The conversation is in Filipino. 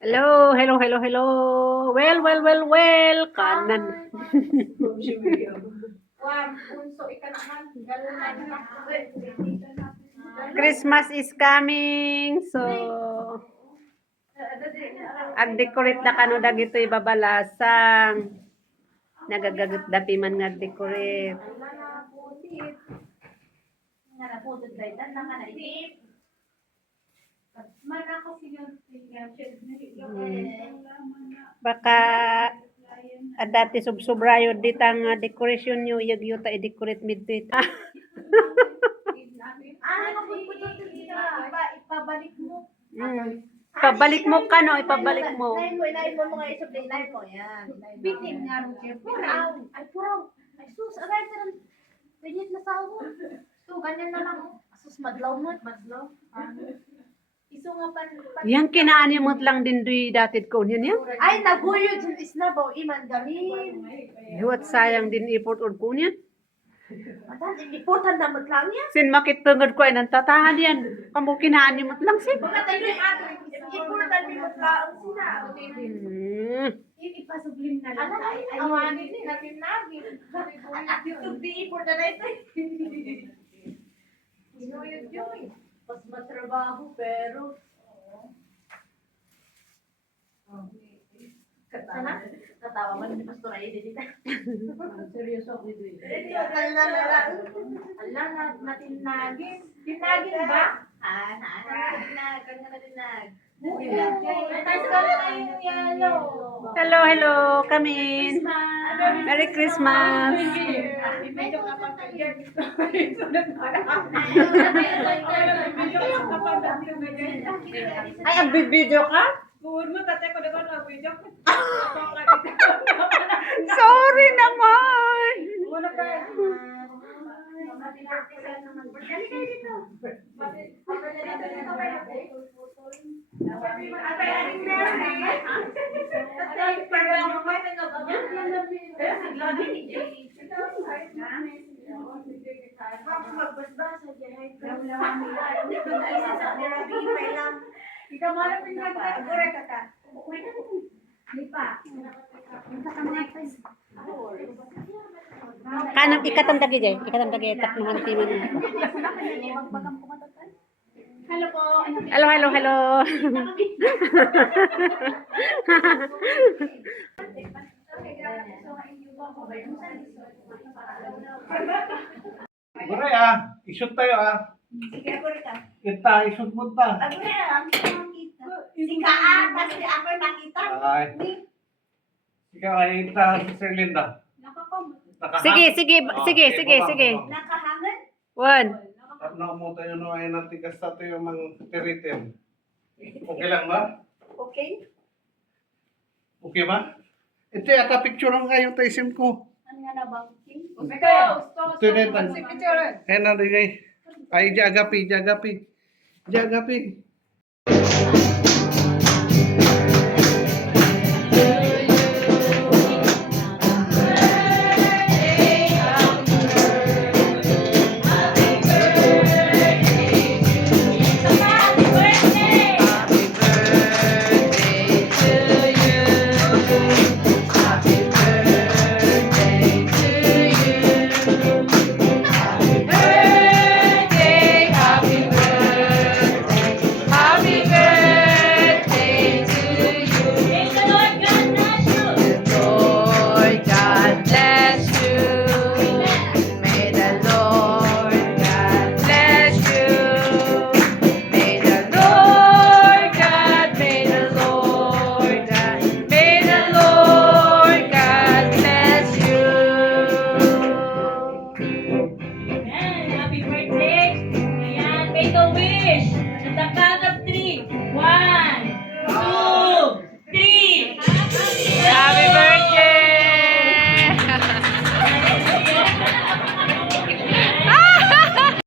Hello, hello, hello, hello. Well. Kanan. Christmas is coming. So, ag-decorate na kano dagito ibabalasang. Nagagagot dati man nga decorate. Baka dati subsobrayo ditang decoration nyo yuta i-decorate midto ito. Ipabalik mo. Ipabalik mo ka no, ipabalik mo. Inayin mo mga isip na ko. Yan. Bitin nga rin siya. Puraw. Ay sus, agay ka rin. Pilit na sa ako. So, ganyan na lang. Sus, madlaw mo. Madlaw. Iso nga Yang kinaan mo lang din doy datid ko niyan yan. Ay, naguyod yung isna ba? Iman gamin. Huwat sayang din effort or ko niyan. Matan, important na mo lang yan. Sin makitungod ko ay nantatangan yan. Kamu kinaan mo lang sin. Mga tayo yung ato. Important na mo lang sila. Ipasublim na lang. Ay, awanin eh. Natin namin. At ito, di important na ito. Inuyod yun. Mas matrabaho, pero... Sana? Natawa man ni Pastor ay dito. Seryoso ako dito. Ala, natinagin. Tinagin ba? Natinag. Hello, come in. Merry Christmas. Ay, ang video ka? Sorry naman. Kanang ikatandagi jay, ikatandagi tak naman timan. Hello po. Hello. Bure isut tayo Sige, ako rin ka. Kita, isut mo ta. Ako rin, ang makita. Si Kaan, kasi ako makita. Ay. Ikaw ay ita si Sir Linda. Sige. Nakahangan? One. Tapos mo tayo no ay natigas tayo yung mga tiritin. Okay lang ba? Okay. Okay ba? Ito yata picture lang kayo taisim ko. Ano nga na ba? Ito rin. Ay na digay. Ay jagapi.